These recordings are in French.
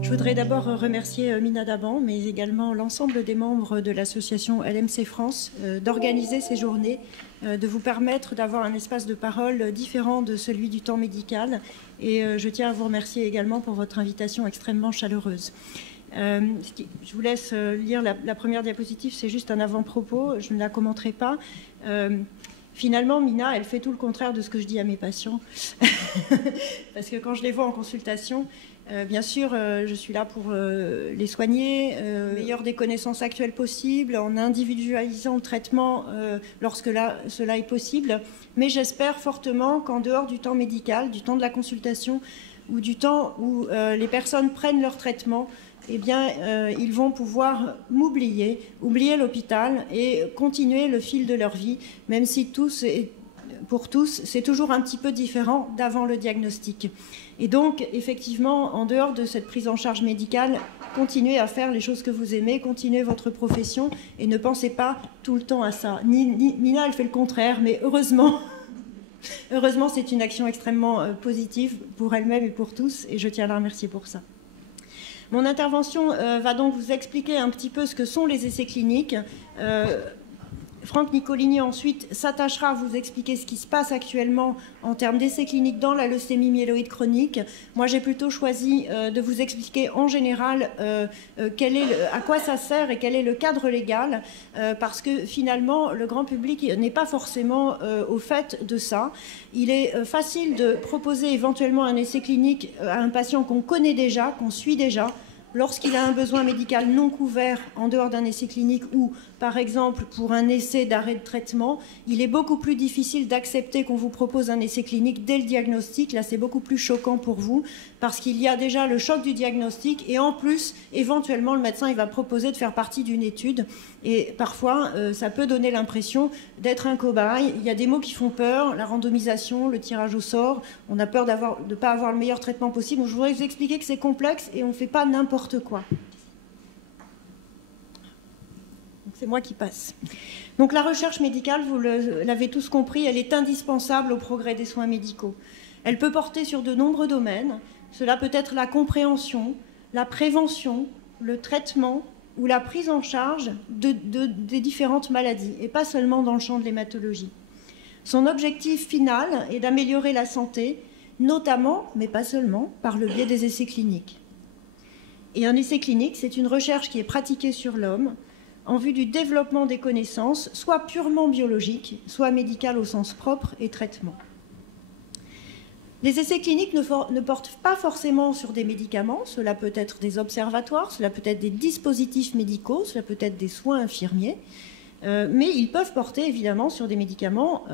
Je voudrais d'abord remercier Mina Daban, mais également l'ensemble des membres de l'association LMC France d'organiser ces journées, de vous permettre d'avoir un espace de parole différent de celui du temps médical. Et je tiens à vous remercier également pour votre invitation extrêmement chaleureuse. Je vous laisse lire la première diapositive, c'est juste un avant-propos, je ne la commenterai pas. Finalement, Mina, elle fait tout le contraire de ce que je dis à mes patients. Parce que quand je les vois en consultation, bien sûr, je suis là pour les soigner, meilleure des connaissances actuelles possibles, en individualisant le traitement lorsque cela est possible. Mais j'espère fortement qu'en dehors du temps médical, du temps de la consultation ou du temps où les personnes prennent leur traitement, eh bien, ils vont pouvoir oublier l'hôpital et continuer le fil de leur vie, même si pour tous, c'est toujours un petit peu différent d'avant le diagnostic. Et donc, effectivement, en dehors de cette prise en charge médicale, continuez à faire les choses que vous aimez, continuez votre profession et ne pensez pas tout le temps à ça. Mina, elle fait le contraire, mais heureusement, c'est une action extrêmement positive pour elle-même et pour tous, et je tiens à la remercier pour ça. Mon intervention va donc vous expliquer un petit peu ce que sont les essais cliniques. Franck Nicolini ensuite s'attachera à vous expliquer ce qui se passe actuellement en termes d'essais cliniques dans la leucémie myéloïde chronique. Moi, j'ai plutôt choisi de vous expliquer en général à quoi ça sert et quel est le cadre légal, parce que finalement, le grand public n'est pas forcément au fait de ça. Il est facile de proposer éventuellement un essai clinique à un patient qu'on connaît déjà, qu'on suit déjà, lorsqu'il a un besoin médical non couvert en dehors d'un essai clinique ou, par exemple, pour un essai d'arrêt de traitement, il est beaucoup plus difficile d'accepter qu'on vous propose un essai clinique dès le diagnostic. Là, c'est beaucoup plus choquant pour vous parce qu'il y a déjà le choc du diagnostic et en plus, éventuellement, le médecin il va proposer de faire partie d'une étude. Et parfois, ça peut donner l'impression d'être un cobaye. Il y a des mots qui font peur, la randomisation, le tirage au sort. On a peur de ne pas avoir le meilleur traitement possible. Donc, je voudrais vous expliquer que c'est complexe et on ne fait pas n'importe quoi. C'est moi qui passe. Donc la recherche médicale, vous l'avez tous compris, elle est indispensable au progrès des soins médicaux. Elle peut porter sur de nombreux domaines. Cela peut être la compréhension, la prévention, le traitement ou la prise en charge des différentes maladies, et pas seulement dans le champ de l'hématologie. Son objectif final est d'améliorer la santé, notamment, mais pas seulement, par le biais des essais cliniques. Et un essai clinique, c'est une recherche qui est pratiquée sur l'homme en vue du développement des connaissances, soit purement biologiques, soit médicales au sens propre et traitement. Les essais cliniques ne portent pas forcément sur des médicaments, cela peut être des observatoires, cela peut être des dispositifs médicaux, cela peut être des soins infirmiers, mais ils peuvent porter évidemment sur des médicaments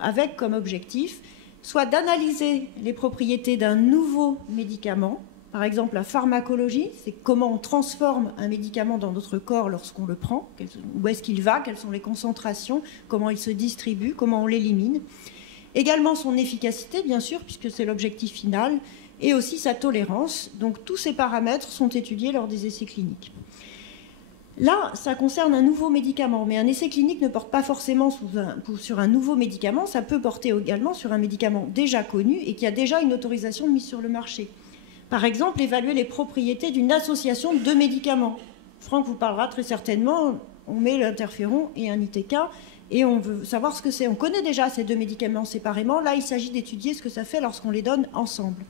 avec comme objectif soit d'analyser les propriétés d'un nouveau médicament. Par exemple, la pharmacologie, c'est comment on transforme un médicament dans notre corps lorsqu'on le prend, où est-ce qu'il va, quelles sont les concentrations, comment il se distribue, comment on l'élimine. Également son efficacité, bien sûr, puisque c'est l'objectif final, et aussi sa tolérance. Donc tous ces paramètres sont étudiés lors des essais cliniques. Là, ça concerne un nouveau médicament, mais un essai clinique ne porte pas forcément sur un nouveau médicament, ça peut porter également sur un médicament déjà connu et qui a déjà une autorisation de mise sur le marché. Par exemple, évaluer les propriétés d'une association de médicaments. Franck vous parlera très certainement, on met l'interféron et un ITK et on veut savoir ce que c'est. On connaît déjà ces deux médicaments séparément. Là, il s'agit d'étudier ce que ça fait lorsqu'on les donne ensemble.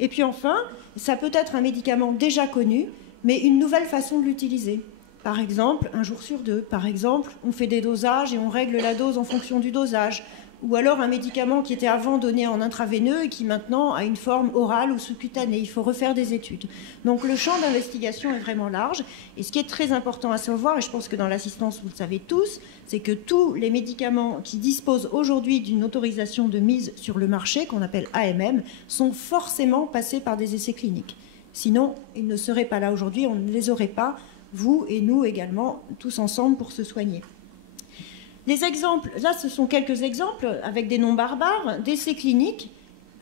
Et puis enfin, ça peut être un médicament déjà connu, mais une nouvelle façon de l'utiliser. Par exemple, 1 jour sur 2. Par exemple, on fait des dosages et on règle la dose en fonction du dosage. Ou alors un médicament qui était avant donné en intraveineux et qui maintenant a une forme orale ou sous-cutanée. Il faut refaire des études. Donc le champ d'investigation est vraiment large. Et ce qui est très important à savoir, et je pense que dans l'assistance vous le savez tous, c'est que tous les médicaments qui disposent aujourd'hui d'une autorisation de mise sur le marché, qu'on appelle AMM, sont forcément passés par des essais cliniques. Sinon, ils ne seraient pas là aujourd'hui, on ne les aurait pas, vous et nous également, tous ensemble pour se soigner. Les exemples, là ce sont quelques exemples avec des noms barbares, d'essais cliniques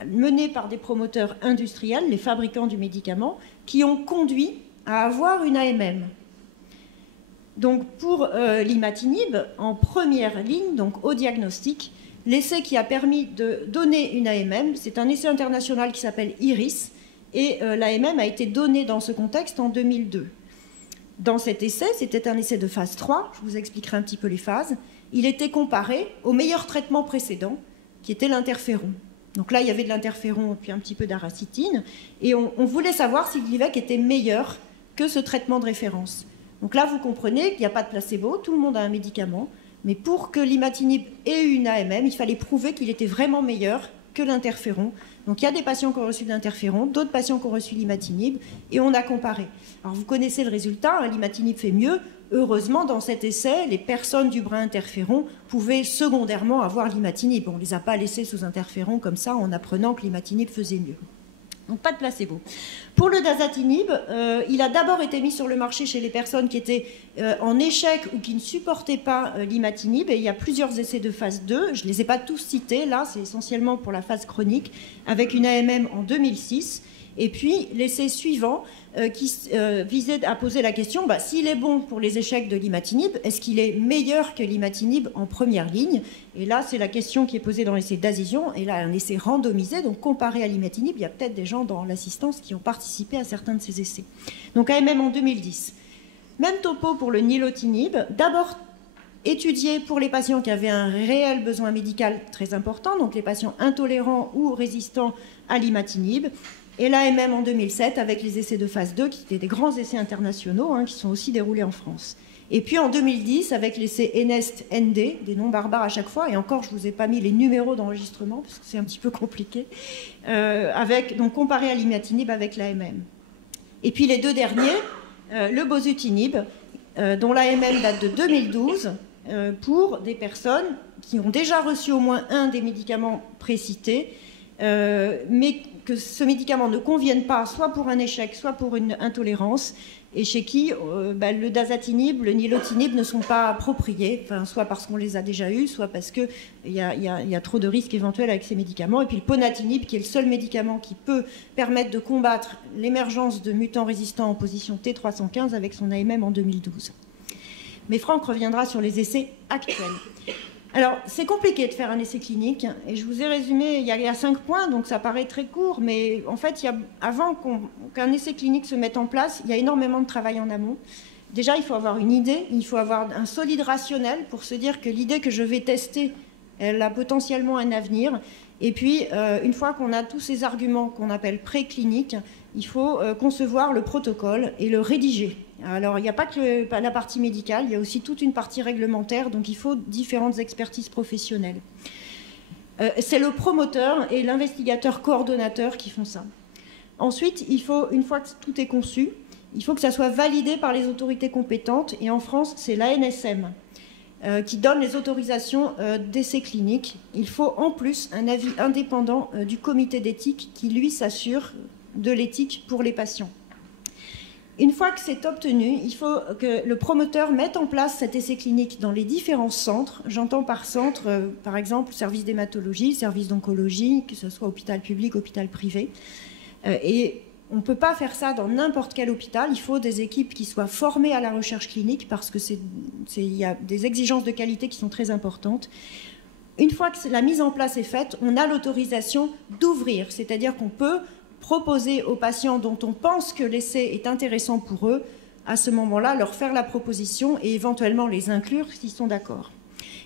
menés par des promoteurs industriels, les fabricants du médicament, qui ont conduit à avoir une AMM. Donc pour l'imatinib, en première ligne, donc au diagnostic, l'essai qui a permis de donner une AMM. C'est un essai international qui s'appelle IRIS, et l'AMM a été donnée dans ce contexte en 2002. Dans cet essai, c'était un essai de phase 3, je vous expliquerai un petit peu les phases, il était comparé au meilleur traitement précédent, qui était l'interféron. Donc là, il y avait de l'interféron puis un petit peu d'aracitine, et on voulait savoir si Glivec était meilleur que ce traitement de référence. Donc là, vous comprenez qu'il n'y a pas de placebo, tout le monde a un médicament, mais pour que l'imatinib ait une AMM, il fallait prouver qu'il était vraiment meilleur que l'interféron. Donc il y a des patients qui ont reçu de l'interféron, d'autres patients qui ont reçu l'imatinib, et on a comparé. Alors vous connaissez le résultat, hein, l'imatinib fait mieux. Heureusement, dans cet essai, les personnes du brin interféron pouvaient secondairement avoir l'imatinib. On ne les a pas laissées sous interféron comme ça en apprenant que l'imatinib faisait mieux. Donc pas de placebo. Pour le dasatinib, il a d'abord été mis sur le marché chez les personnes qui étaient en échec ou qui ne supportaient pas l'imatinib. Et il y a plusieurs essais de phase 2. Je ne les ai pas tous cités. Là, c'est essentiellement pour la phase chronique, avec une AMM en 2006. Et puis l'essai suivant qui visait à poser la question, s'il est bon pour les échecs de l'imatinib, est-ce qu'il est meilleur que l'imatinib en première ligne? Et là, c'est la question qui est posée dans l'essai d'Azizion. Et là, un essai randomisé, donc comparé à l'imatinib, il y a peut-être des gens dans l'assistance qui ont participé à certains de ces essais. Donc AMM en 2010. Même topo pour le nilotinib. D'abord étudié pour les patients qui avaient un réel besoin médical très important, donc les patients intolérants ou résistants à l'imatinib. Et l'AMM en 2007 avec les essais de phase 2 qui étaient des grands essais internationaux qui sont aussi déroulés en France. Et puis en 2010 avec l'essai ENEST-ND, des noms barbares à chaque fois, et encore je ne vous ai pas mis les numéros d'enregistrement parce que c'est un petit peu compliqué, donc comparé à l'imatinib avec l'AMM. Et puis les deux derniers, le bosutinib, dont l'AMM date de 2012, pour des personnes qui ont déjà reçu au moins un des médicaments précités, mais que ce médicament ne convienne pas, soit pour un échec, soit pour une intolérance, et chez qui le dasatinib, le nilotinib ne sont pas appropriés, soit parce qu'on les a déjà eus, soit parce qu'il y a trop de risques éventuels avec ces médicaments. Et puis le ponatinib, qui est le seul médicament qui peut permettre de combattre l'émergence de mutants résistants en position T315 avec son AMM en 2012. Mais Franck reviendra sur les essais actuels. Alors, c'est compliqué de faire un essai clinique, et je vous ai résumé, il y a 5 points, donc ça paraît très court, mais en fait, avant qu'un essai clinique se mette en place, il y a énormément de travail en amont. Déjà, il faut avoir une idée, il faut avoir un solide rationnel pour se dire que l'idée que je vais tester, elle a potentiellement un avenir. Et puis, une fois qu'on a tous ces arguments qu'on appelle précliniques, il faut concevoir le protocole et le rédiger. Alors, il n'y a pas que la partie médicale, il y a aussi toute une partie réglementaire, donc il faut différentes expertises professionnelles. C'est le promoteur et l'investigateur coordonnateur qui font ça. Ensuite, une fois que tout est conçu, il faut que ça soit validé par les autorités compétentes, et en France, c'est l'ANSM qui donne les autorisations d'essais cliniques. Il faut en plus un avis indépendant du comité d'éthique qui, lui, s'assure de l'éthique pour les patients. Une fois que c'est obtenu, il faut que le promoteur mette en place cet essai clinique dans les différents centres. J'entends par centre, par exemple, service d'hématologie, service d'oncologie, que ce soit hôpital public, hôpital privé. Et on ne peut pas faire ça dans n'importe quel hôpital. Il faut des équipes qui soient formées à la recherche clinique parce qu'il y a des exigences de qualité qui sont très importantes. Une fois que la mise en place est faite, on a l'autorisation d'ouvrir, c'est-à-dire qu'on peut proposer aux patients dont on pense que l'essai est intéressant pour eux, à ce moment-là, leur faire la proposition et éventuellement les inclure s'ils sont d'accord.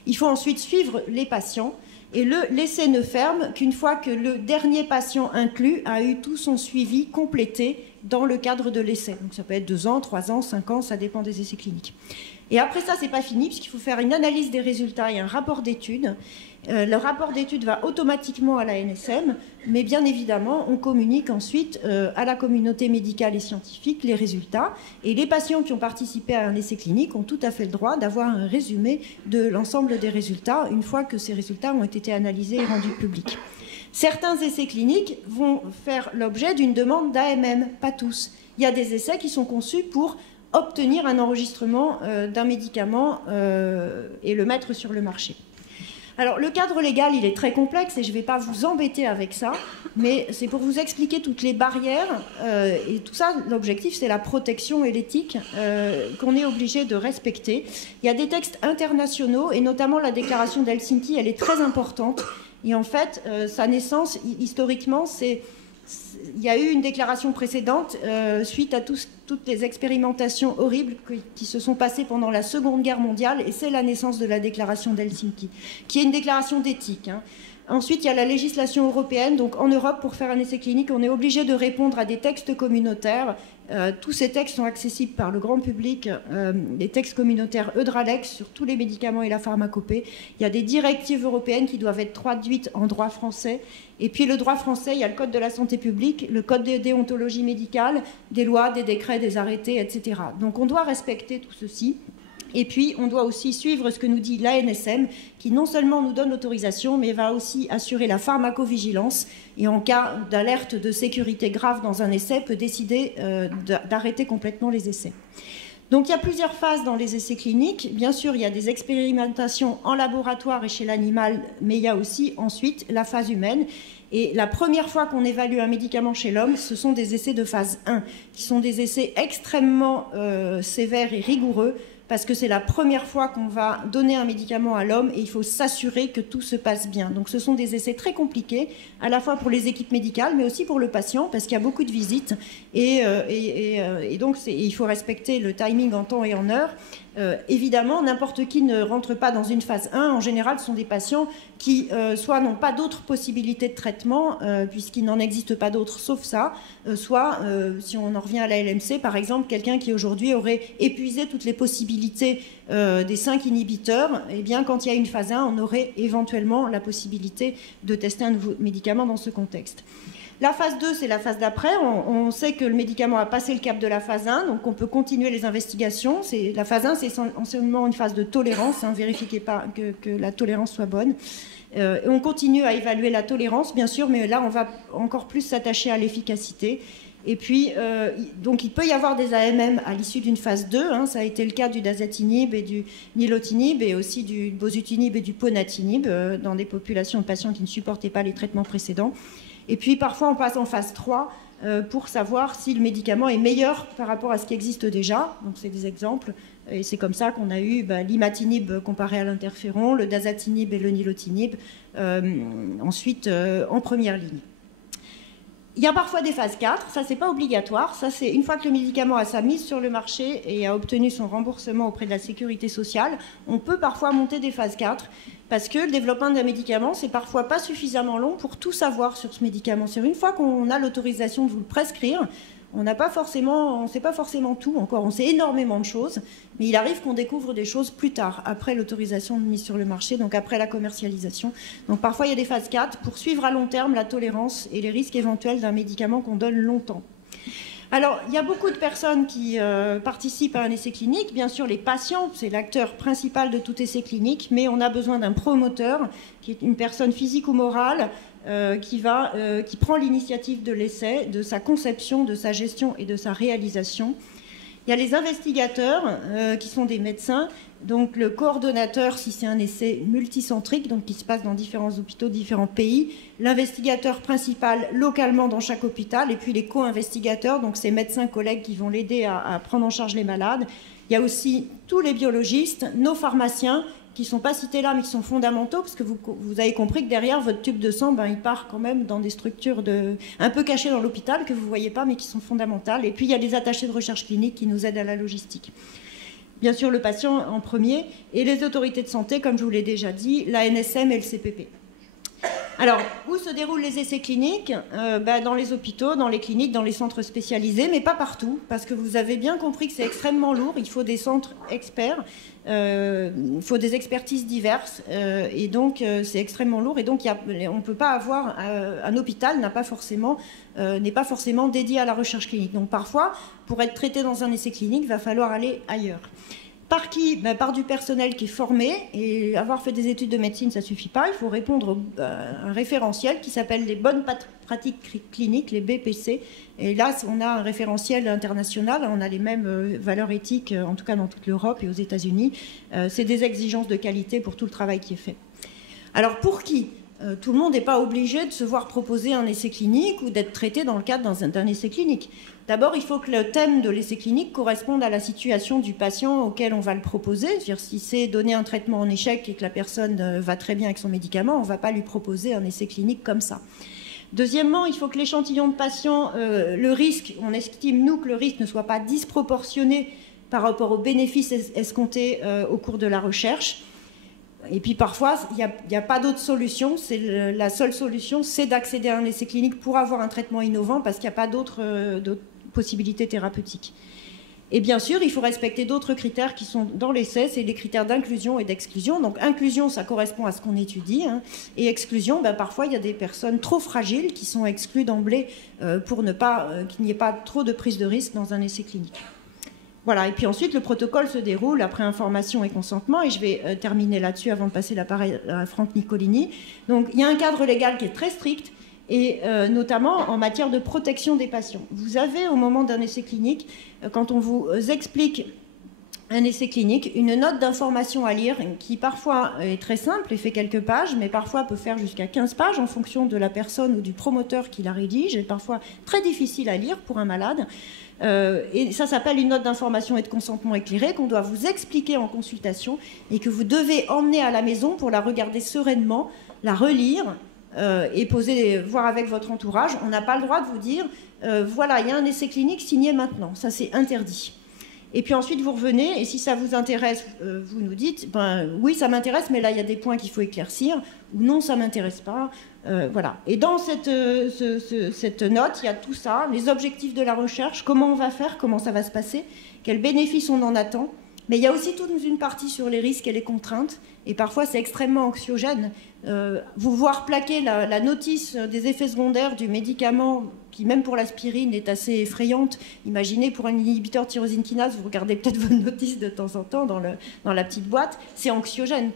Il faut ensuite suivre les patients et l'essai ne ferme qu'une fois que le dernier patient inclus a eu tout son suivi complété dans le cadre de l'essai. Donc ça peut être 2 ans, 3 ans, 5 ans, ça dépend des essais cliniques. Et après ça, c'est pas fini puisqu'il faut faire une analyse des résultats et un rapport d'étude. Le rapport d'étude va automatiquement à la NSM, mais bien évidemment, on communique ensuite à la communauté médicale et scientifique les résultats. Et les patients qui ont participé à un essai clinique ont tout à fait le droit d'avoir un résumé de l'ensemble des résultats une fois que ces résultats ont été analysés et rendus publics. Certains essais cliniques vont faire l'objet d'une demande d'AMM, pas tous. Il y a des essais qui sont conçus pour obtenir un enregistrement d'un médicament et le mettre sur le marché. Alors, le cadre légal, il est très complexe et je ne vais pas vous embêter avec ça, mais c'est pour vous expliquer toutes les barrières. Et tout ça, l'objectif, c'est la protection et l'éthique qu'on est obligé de respecter. Il y a des textes internationaux, et notamment la déclaration d'Helsinki, elle est très importante. Et en fait, sa naissance, historiquement, il y a eu une déclaration précédente suite à toutes les expérimentations horribles qui se sont passées pendant la Seconde Guerre mondiale, et c'est la naissance de la déclaration d'Helsinki, qui est une déclaration d'éthique, hein. Ensuite, il y a la législation européenne. Donc, en Europe, pour faire un essai clinique, on est obligé de répondre à des textes communautaires. Tous ces textes sont accessibles par le grand public, des textes communautaires Eudralex sur tous les médicaments et la pharmacopée. Il y a des directives européennes qui doivent être traduites en droit français. Et puis, le droit français, il y a le Code de la santé publique, le Code de déontologie médicale, des lois, des décrets, des arrêtés, etc. Donc, on doit respecter tout ceci. Et puis, on doit aussi suivre ce que nous dit l'ANSM, qui non seulement nous donne l'autorisation, mais va aussi assurer la pharmacovigilance, et en cas d'alerte de sécurité grave dans un essai, peut décider d'arrêter complètement les essais. Donc, il y a plusieurs phases dans les essais cliniques. Bien sûr, il y a des expérimentations en laboratoire et chez l'animal, mais il y a aussi ensuite la phase humaine. Et la première fois qu'on évalue un médicament chez l'homme, ce sont des essais de phase 1, qui sont des essais extrêmement sévères et rigoureux, parce que c'est la première fois qu'on va donner un médicament à l'homme et il faut s'assurer que tout se passe bien. Donc ce sont des essais très compliqués, à la fois pour les équipes médicales, mais aussi pour le patient, parce qu'il y a beaucoup de visites. Et donc il faut respecter le timing en temps et en heure. Évidemment, n'importe qui ne rentre pas dans une phase 1. En général, ce sont des patients qui soit n'ont pas d'autres possibilités de traitement, puisqu'il n'en existe pas d'autres sauf ça, soit, si on en revient à la LMC, par exemple, quelqu'un qui aujourd'hui aurait épuisé toutes les possibilités des 5 inhibiteurs, eh bien, quand il y a une phase 1, on aurait éventuellement la possibilité de tester un nouveau médicament dans ce contexte. La phase 2, c'est la phase d'après. On sait que le médicament a passé le cap de la phase 1, donc on peut continuer les investigations. La phase 1, c'est essentiellement une phase de tolérance. Hein, vérifiez pas que la tolérance soit bonne. Et on continue à évaluer la tolérance, bien sûr, mais là, on va encore plus s'attacher à l'efficacité. Et puis, donc, il peut y avoir des AMM à l'issue d'une phase 2. Hein, ça a été le cas du dasatinib et du nilotinib, et aussi du bosutinib et du ponatinib, dans des populations de patients qui ne supportaient pas les traitements précédents. Et puis, parfois, on passe en phase 3 pour savoir si le médicament est meilleur par rapport à ce qui existe déjà. Donc, c'est des exemples. Et c'est comme ça qu'on a eu l'imatinib comparé à l'interféron, le dasatinib et le nilotinib, ensuite en première ligne. Il y a parfois des phases 4, ça c'est pas obligatoire, ça c'est une fois que le médicament a sa mise sur le marché et a obtenu son remboursement auprès de la sécurité sociale, on peut parfois monter des phases 4 parce que le développement d'un médicament c'est parfois pas suffisamment long pour tout savoir sur ce médicament. C'est une fois qu'on a l'autorisation de vous le prescrire, on ne sait pas forcément tout encore, on sait énormément de choses, mais il arrive qu'on découvre des choses plus tard, après l'autorisation de mise sur le marché, donc après la commercialisation. Donc parfois il y a des phases 4 pour suivre à long terme la tolérance et les risques éventuels d'un médicament qu'on donne longtemps. Alors, il y a beaucoup de personnes qui participent à un essai clinique. Bien sûr, les patients, c'est l'acteur principal de tout essai clinique, mais on a besoin d'un promoteur, qui est une personne physique ou morale, qui prend l'initiative de l'essai, de sa conception, de sa gestion et de sa réalisation. Il y a les investigateurs, qui sont des médecins. Donc le coordonnateur, si c'est un essai multicentrique, donc qui se passe dans différents hôpitaux, différents pays, l'investigateur principal localement dans chaque hôpital, et puis les co-investigateurs, donc ces médecins collègues qui vont l'aider à prendre en charge les malades. Il y a aussi tous les biologistes, nos pharmaciens, qui ne sont pas cités là, mais qui sont fondamentaux, parce que vous avez compris que derrière, votre tube de sang, il part quand même dans des structures un peu cachées dans l'hôpital, que vous ne voyez pas, mais qui sont fondamentales. Et puis, il y a les attachés de recherche clinique qui nous aident à la logistique. Bien sûr, le patient en premier, et les autorités de santé, comme je vous l'ai déjà dit, la NSM et le CPP. Alors, où se déroulent les essais cliniques ? Dans les hôpitaux, dans les cliniques, dans les centres spécialisés, mais pas partout, parce que vous avez bien compris que c'est extrêmement lourd, il faut des centres experts, il faut des expertises diverses, et donc c'est extrêmement lourd, et donc on ne peut pas avoir, un hôpital n'est pas forcément dédié à la recherche clinique. Donc parfois, pour être traité dans un essai clinique, il va falloir aller ailleurs. Par qui ? Par du personnel qui est formé, et avoir fait des études de médecine, ça ne suffit pas. Il faut répondre à un référentiel qui s'appelle les bonnes pratiques cliniques, les BPC. Et là, on a un référentiel international, on a les mêmes valeurs éthiques, en tout cas dans toute l'Europe et aux États-Unis. C'est des exigences de qualité pour tout le travail qui est fait. Alors pour qui? Tout le monde n'est pas obligé de se voir proposer un essai clinique ou d'être traité dans le cadre d'un essai clinique. D'abord, il faut que le thème de l'essai clinique corresponde à la situation du patient auquel on va le proposer. C'est-à-dire, si c'est donner un traitement en échec et que la personne va très bien avec son médicament, on ne va pas lui proposer un essai clinique comme ça. Deuxièmement, il faut que l'échantillon de patients, le risque, on estime, nous, que le risque ne soit pas disproportionné par rapport aux bénéfices escomptés au cours de la recherche. Et puis parfois, il n'y a pas d'autre solution. La seule solution, c'est d'accéder à un essai clinique pour avoir un traitement innovant parce qu'il n'y a pas d'autres possibilités thérapeutiques. Et bien sûr, il faut respecter d'autres critères qui sont dans l'essai, c'est les critères d'inclusion et d'exclusion. Donc inclusion, ça correspond à ce qu'on étudie, hein, et exclusion, ben, parfois il y a des personnes trop fragiles qui sont exclues d'emblée pour ne pas qu'il n'y ait pas trop de prise de risque dans un essai clinique. Voilà, et puis ensuite le protocole se déroule après information et consentement, et je vais terminer là-dessus avant de passer la parole à Franck Nicolini. Donc il y a un cadre légal qui est très strict, et notamment en matière de protection des patients. Vous avez au moment d'un essai clinique, quand on vous explique un essai clinique, une note d'information à lire qui parfois est très simple et fait quelques pages, mais parfois peut faire jusqu'à 15 pages en fonction de la personne ou du promoteur qui la rédige, et parfois très difficile à lire pour un malade. Et ça s'appelle une note d'information et de consentement éclairé qu'on doit vous expliquer en consultation et que vous devez emmener à la maison pour la regarder sereinement, la relire et voir avec votre entourage. On n'a pas le droit de vous dire voilà, il y a un essai clinique, signé maintenant. Ça, c'est interdit. Et puis ensuite, vous revenez, et si ça vous intéresse, vous nous dites, ben, oui, ça m'intéresse, mais là, il y a des points qu'il faut éclaircir, ou non, ça ne m'intéresse pas. Voilà. Et dans cette note, il y a tout ça, les objectifs de la recherche, comment on va faire, comment ça va se passer, quels bénéfices on en attend. Mais il y a aussi toute une partie sur les risques et les contraintes, et parfois c'est extrêmement anxiogène. Vous voir plaquer la notice des effets secondaires du médicament, qui même pour l'aspirine est assez effrayante. Imaginez pour un inhibiteur de tyrosine kinase, vous regardez peut-être votre notice de temps en temps dans la petite boîte, c'est anxiogène.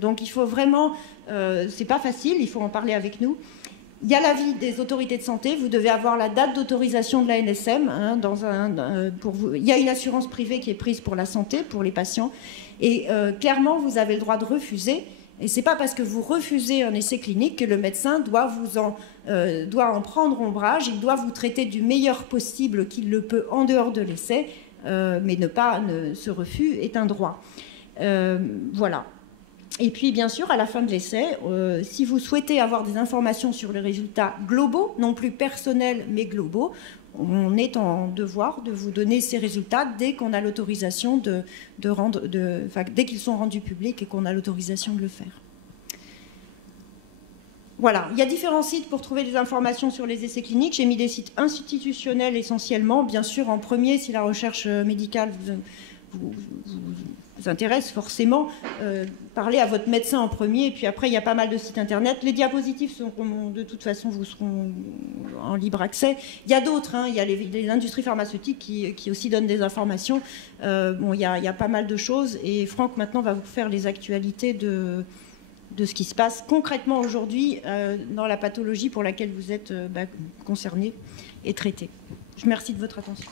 Donc il faut vraiment, c'est pas facile, il faut en parler avec nous. Il y a l'avis des autorités de santé, vous devez avoir la date d'autorisation de l'ANSM. Hein, il y a une assurance privée qui est prise pour la santé, pour les patients. Et clairement, vous avez le droit de refuser. Et ce n'est pas parce que vous refusez un essai clinique que le médecin doit en prendre ombrage. Il doit vous traiter du meilleur possible qu'il le peut en dehors de l'essai. Mais ce refus est un droit. Voilà. Et puis, bien sûr, à la fin de l'essai, si vous souhaitez avoir des informations sur les résultats globaux, non plus personnels, mais globaux, on est en devoir de vous donner ces résultats dès qu'on a l'autorisation dès qu'ils sont rendus publics et qu'on a l'autorisation de le faire. Voilà, il y a différents sites pour trouver des informations sur les essais cliniques. J'ai mis des sites institutionnels essentiellement, bien sûr en premier si la recherche médicale vous intéresse forcément, parlez à votre médecin en premier, et puis après il y a pas mal de sites internet. Les diapositives de toute façon vous seront en libre accès. Il y a d'autres, hein, il y a les industries pharmaceutiques qui aussi donnent des informations. Bon, il y a pas mal de choses, et Franck maintenant va vous faire les actualités de ce qui se passe concrètement aujourd'hui dans la pathologie pour laquelle vous êtes concerné et traité. Je vous remercie de votre attention.